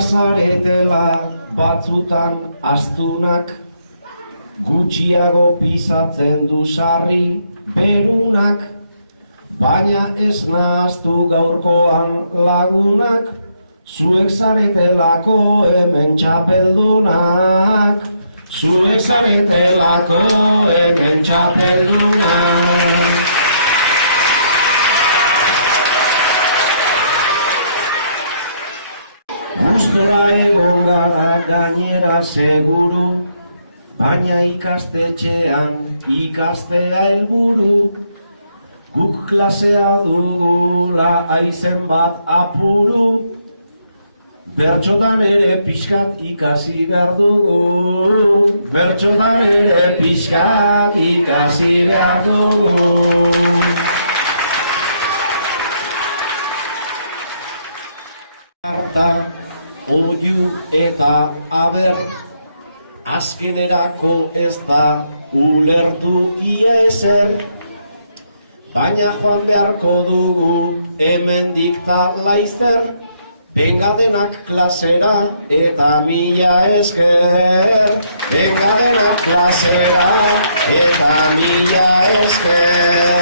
zaretela batzutan astunak, gutxiago pisatzen du sarri perunak, baina ez nahaztu gaurkoan lagunak, zuek zaretelako hemen txapeldunak. Zuek zaretelako hemen txapeldunak. Gustora egon gara gainera seguru, baina ikastetxean ikastea helburu. Guk klasea dugula aizen bat apuru, bertxotan ere pixkat ikasi behar dugu. Bertxotan ere pixkat ikasi behar dugu. Oiu eta aber, azkenerako ez da ulertu iezer, baina joan beharko dugu hemendik ta laizzer, bengadenak klasera eta mila esker. Bengadenak klasera eta mila esker.